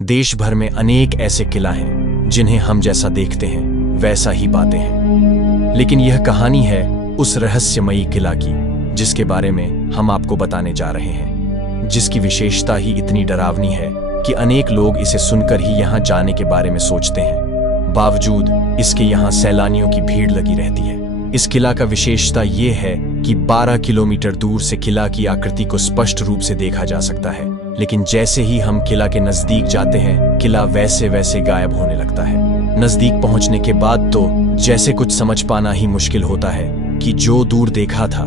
देश भर में अनेक ऐसे किला हैं जिन्हें हम जैसा देखते हैं वैसा ही पाते हैं, लेकिन यह कहानी है उस रहस्यमयी किला की जिसके बारे में हम आपको बताने जा रहे हैं, जिसकी विशेषता ही इतनी डरावनी है कि अनेक लोग इसे सुनकर ही यहाँ जाने के बारे में सोचते हैं। बावजूद इसके यहाँ सैलानियों की भीड़ लगी रहती है। इस किला का विशेषता ये है कि 12 किलोमीटर दूर से किला की आकृति को स्पष्ट रूप से देखा जा सकता है, लेकिन जैसे ही हम किला के नजदीक जाते हैं किला वैसे वैसे गायब होने लगता है। नजदीक पहुंचने के बाद तो जैसे कुछ समझ पाना ही मुश्किल होता है कि जो दूर देखा था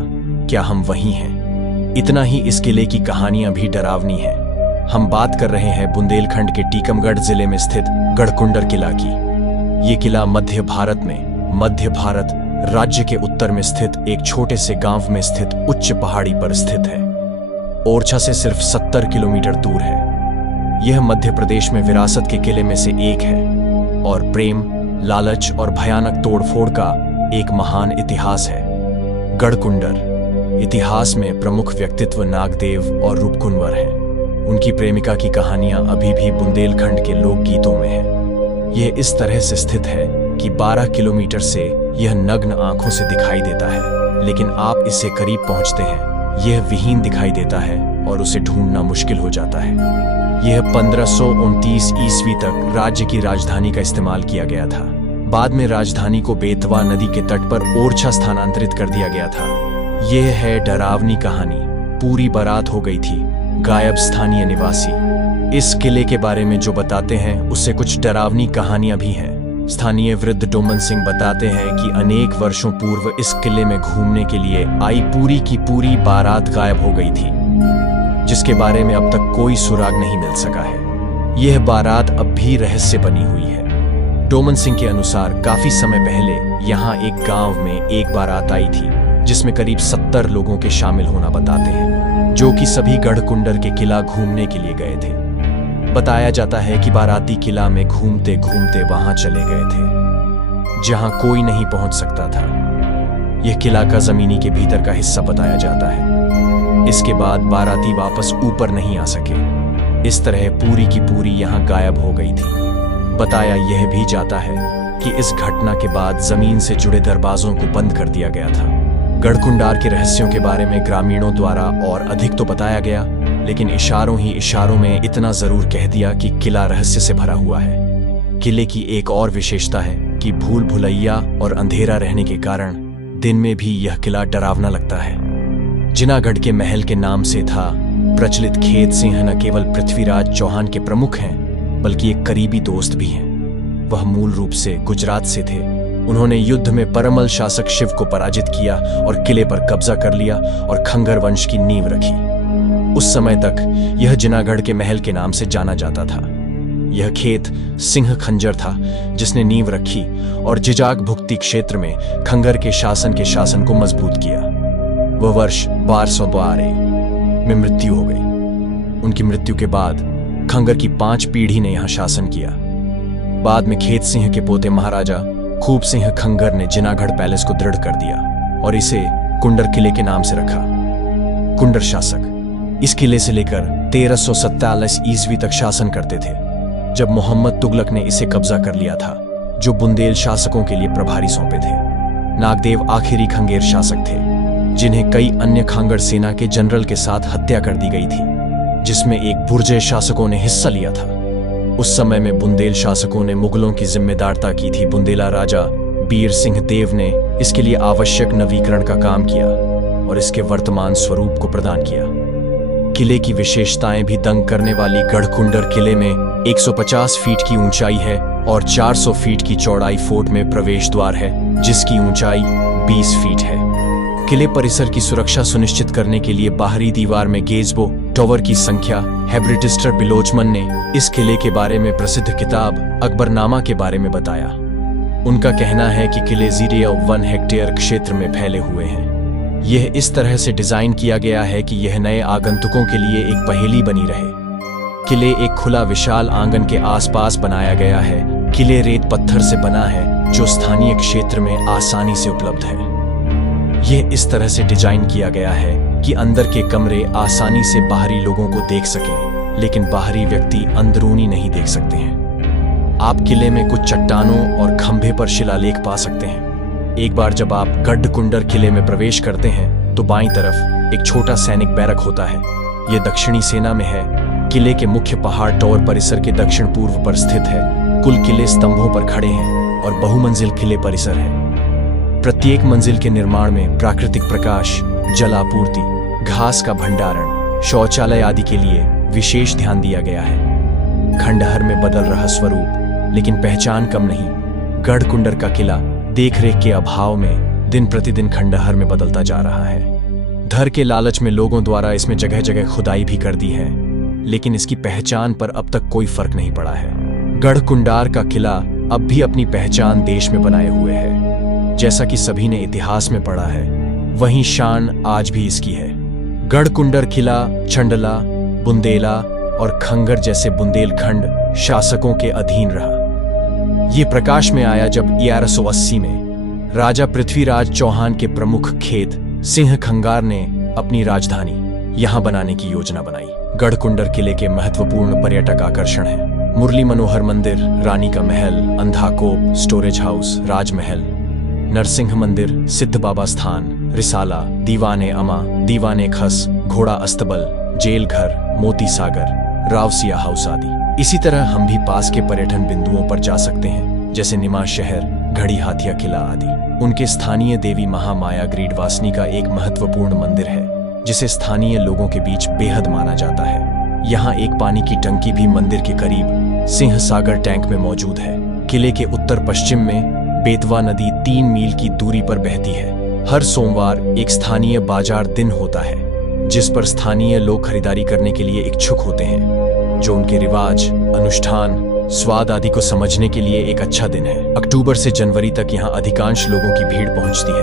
क्या हम वहीं हैं। इतना ही इस किले की कहानियां भी डरावनी है। हम बात कर रहे हैं बुंदेलखंड के टीकमगढ़ जिले में स्थित गढ़कुंडर किला की। ये किला मध्य भारत राज्य के उत्तर में स्थित एक छोटे से गांव में स्थित उच्च पहाड़ी पर स्थित है। ओरछा से सिर्फ 70 किलोमीटर दूर है। यह मध्य प्रदेश में विरासत के किले में से एक है और प्रेम, लालच और भयानक तोड़फोड़ का एक महान इतिहास है। गढ़कुंडर इतिहास में प्रमुख व्यक्तित्व नागदेव और रूपकुंवर हैं। उनकी प्रेमिका की कहानियां अभी भी बुंदेलखंड के लोकगीतों में है। यह इस तरह से स्थित है कि 12 किलोमीटर से यह नग्न आंखों से दिखाई देता है, लेकिन आप इससे करीब पहुंचते हैं यह विहीन दिखाई देता है और उसे ढूंढना मुश्किल हो जाता है। यह 1529 ईस्वी तक राज्य की राजधानी का इस्तेमाल किया गया था। बाद में राजधानी को बेतवा नदी के तट पर ओरछा स्थानांतरित कर दिया गया था। यह है डरावनी कहानी। पूरी बारात हो गई थी, गायब स्थानीय निवासी। इस किले के बारे में जो बताते हैं उससे कुछ डरावनी कहानियां भी हैं। स्थानीय वृद्ध डोमन सिंह बताते हैं कि अनेक वर्षों पूर्व इस किले में घूमने के लिए आई पूरी की पूरी बारात गायब हो गई थी, जिसके बारे में अब तक कोई सुराग नहीं मिल सका है। यह बारात अब भी रहस्य बनी हुई है। डोमन सिंह के अनुसार काफी समय पहले यहाँ एक गांव में एक बारात आई थी जिसमें करीब 70 लोगों के शामिल होना बताते हैं, जो कि सभी गढ़कुंडर के किला घूमने के लिए गए थे। बताया जाता है कि बाराती किला में घूमते घूमते वहां चले गए थे जहां कोई नहीं पहुंच सकता था। यह किला का जमीनी के भीतर का हिस्सा बताया जाता है। इसके बाद बाराती वापस ऊपर नहीं आ सके। इस तरह पूरी की पूरी यहां गायब हो गई थी। बताया यह भी जाता है कि इस घटना के बाद जमीन से जुड़े दरवाजों को बंद कर दिया गया था। गढ़कुंडार के रहस्यों के बारे में ग्रामीणों द्वारा और अधिक तो बताया गया, लेकिन इशारों ही इशारों में इतना जरूर कह दिया कि किला रहस्य से भरा हुआ है। किले की एक और विशेषता है कि भूल भुलैया और अंधेरा रहने के कारण दिन में भी यह किला डरावना लगता है। जिनागढ़ के महल के नाम से था प्रचलित खेत सिंह न केवल पृथ्वीराज चौहान के प्रमुख हैं बल्कि एक करीबी दोस्त भी हैं। वह मूल रूप से गुजरात से थे। उन्होंने युद्ध में परमल शासक शिव को पराजित किया और किले पर कब्जा कर लिया और खंगर वंश की नींव रखी। उस समय तक यह जिनागढ़ के महल के नाम से जाना जाता था। यह खेत सिंह खंजर था जिसने नींव रखी और जिजाग भुक्ति क्षेत्र में खंगर के शासन को मजबूत किया। वह वर्ष 1212 में मृत्यु हो गई। उनकी मृत्यु के बाद खंगर की 5 पीढ़ी ने यहां शासन किया। बाद में खेत सिंह के पोते महाराजा खूब सिंह खंगर ने जिनागढ़ पैलेस को दृढ़ कर दिया और इसे कुंडर किले के नाम से रखा। कुंडर शासक इस किले से लेकर 1347 ईस्वी तक शासन करते थे, जब मोहम्मद तुगलक ने इसे कब्जा कर लिया था, जो बुंदेल शासकों के लिए प्रभारी सौंपे थे। नागदेव आखिरी खंगेर शासक थे, जिन्हें कई अन्य खांगड़ सेना के जनरल के साथ हत्या कर दी गई थी, जिसमें एक बुर्जे शासकों ने हिस्सा लिया था। उस समय में बुंदेल शासकों ने मुगलों की जिम्मेदारता की थी। बुंदेला राजा बीर सिंह देव ने इसके लिए आवश्यक नवीकरण का काम किया और इसके वर्तमान स्वरूप को प्रदान किया। किले की विशेषताएं भी दंग करने वाली। गढ़कुंडर किले में 150 फीट की ऊंचाई है और 400 फीट की चौड़ाई। फोर्ट में प्रवेश द्वार है जिसकी ऊंचाई 20 फीट है। किले परिसर की सुरक्षा सुनिश्चित करने के लिए बाहरी दीवार में गेजबो टावर की संख्या। हेब्रिटिस्टर बिलोचमन ने इस किले के बारे में प्रसिद्ध किताब अकबरनामा के बारे में बताया। उनका कहना है कि किले 0.1 हेक्टेयर क्षेत्र में फैले हुए हैं। यह इस तरह से डिजाइन किया गया है कि यह नए आगंतुकों के लिए एक पहेली बनी रहे। किले एक खुला विशाल आंगन के आसपास बनाया गया है। किले रेत पत्थर से बना है जो स्थानीय क्षेत्र में आसानी से उपलब्ध है। यह इस तरह से डिजाइन किया गया है कि अंदर के कमरे आसानी से बाहरी लोगों को देख सकें। लेकिन बाहरी व्यक्ति अंदरूनी नहीं देख सकते हैं। आप किले में कुछ चट्टानों और खंभे पर शिलालेख पा सकते हैं। एक बार जब आप गढ़कुंडर किले में प्रवेश करते हैं तो बाईं तरफ एक छोटा सैनिक बैरक होता है। यह दक्षिणी सेना में है। किले के मुख्य पहाड़ टॉवर परिसर के दक्षिण पूर्व पर स्थित है। कुल किले स्तंभों पर खड़े हैं और बहुमंजिल किले परिसर है। प्रत्येक मंजिल के निर्माण में प्राकृतिक प्रकाश, जल आपूर्ति, घास का भंडारण, शौचालय आदि के लिए विशेष ध्यान दिया गया है। खंडहर में बदल रहा स्वरूप लेकिन पहचान कम नहीं। गढ़कुंडर का किला देखरेख के अभाव में दिन प्रतिदिन खंडहर में बदलता जा रहा है। धर के लालच में लोगों द्वारा इसमें जगह जगह खुदाई भी कर दी है, लेकिन इसकी पहचान पर अब तक कोई फर्क नहीं पड़ा है। गढ़कुंडार का किला अब भी अपनी पहचान देश में बनाए हुए है। जैसा कि सभी ने इतिहास में पढ़ा है, वहीं शान आज भी इसकी है। गढ़कुंडर किला चंडला, बुंदेला और खंगर जैसे बुंदेलखंड शासकों के अधीन रहा। ये प्रकाश में आया जब 1180 में राजा पृथ्वीराज चौहान के प्रमुख खेत सिंह खंगार ने अपनी राजधानी यहां बनाने की योजना बनाई। गढ़कुंडर किले के महत्वपूर्ण पर्यटक आकर्षण हैं मुरली मनोहर मंदिर, रानी का महल, अंधाकोप, स्टोरेज हाउस, राजमहल, नरसिंह मंदिर, सिद्ध बाबा स्थान, रिसाला, दीवाने अमा, दीवाने खस, घोड़ा अस्तबल, जेल घर, मोती सागर, रावसिया हाउस आदि। इसी तरह हम भी पास के पर्यटन बिंदुओं पर जा सकते हैं, जैसे निमा शहर, घड़ी हाथिया किला आदि। उनके स्थानीय देवी महामाया ग्रीडवासिनी का एक महत्वपूर्ण मंदिर है, जिसे स्थानीय लोगों के बीच बेहद माना जाता है। यहाँ एक पानी की टंकी भी मंदिर के करीब सिंह सागर टैंक में मौजूद है। किले के उत्तर पश्चिम में बेतवा नदी 3 मील की दूरी पर बहती है। हर सोमवार एक स्थानीय बाजार दिन होता है, जिस पर स्थानीय लोग खरीदारी करने के लिए इच्छुक होते हैं, जो उनके रिवाज, अनुष्ठान, स्वाद आदि को समझने के लिए एक अच्छा दिन है। अक्टूबर से जनवरी तक यहाँ अधिकांश लोगों की भीड़ पहुंचती है।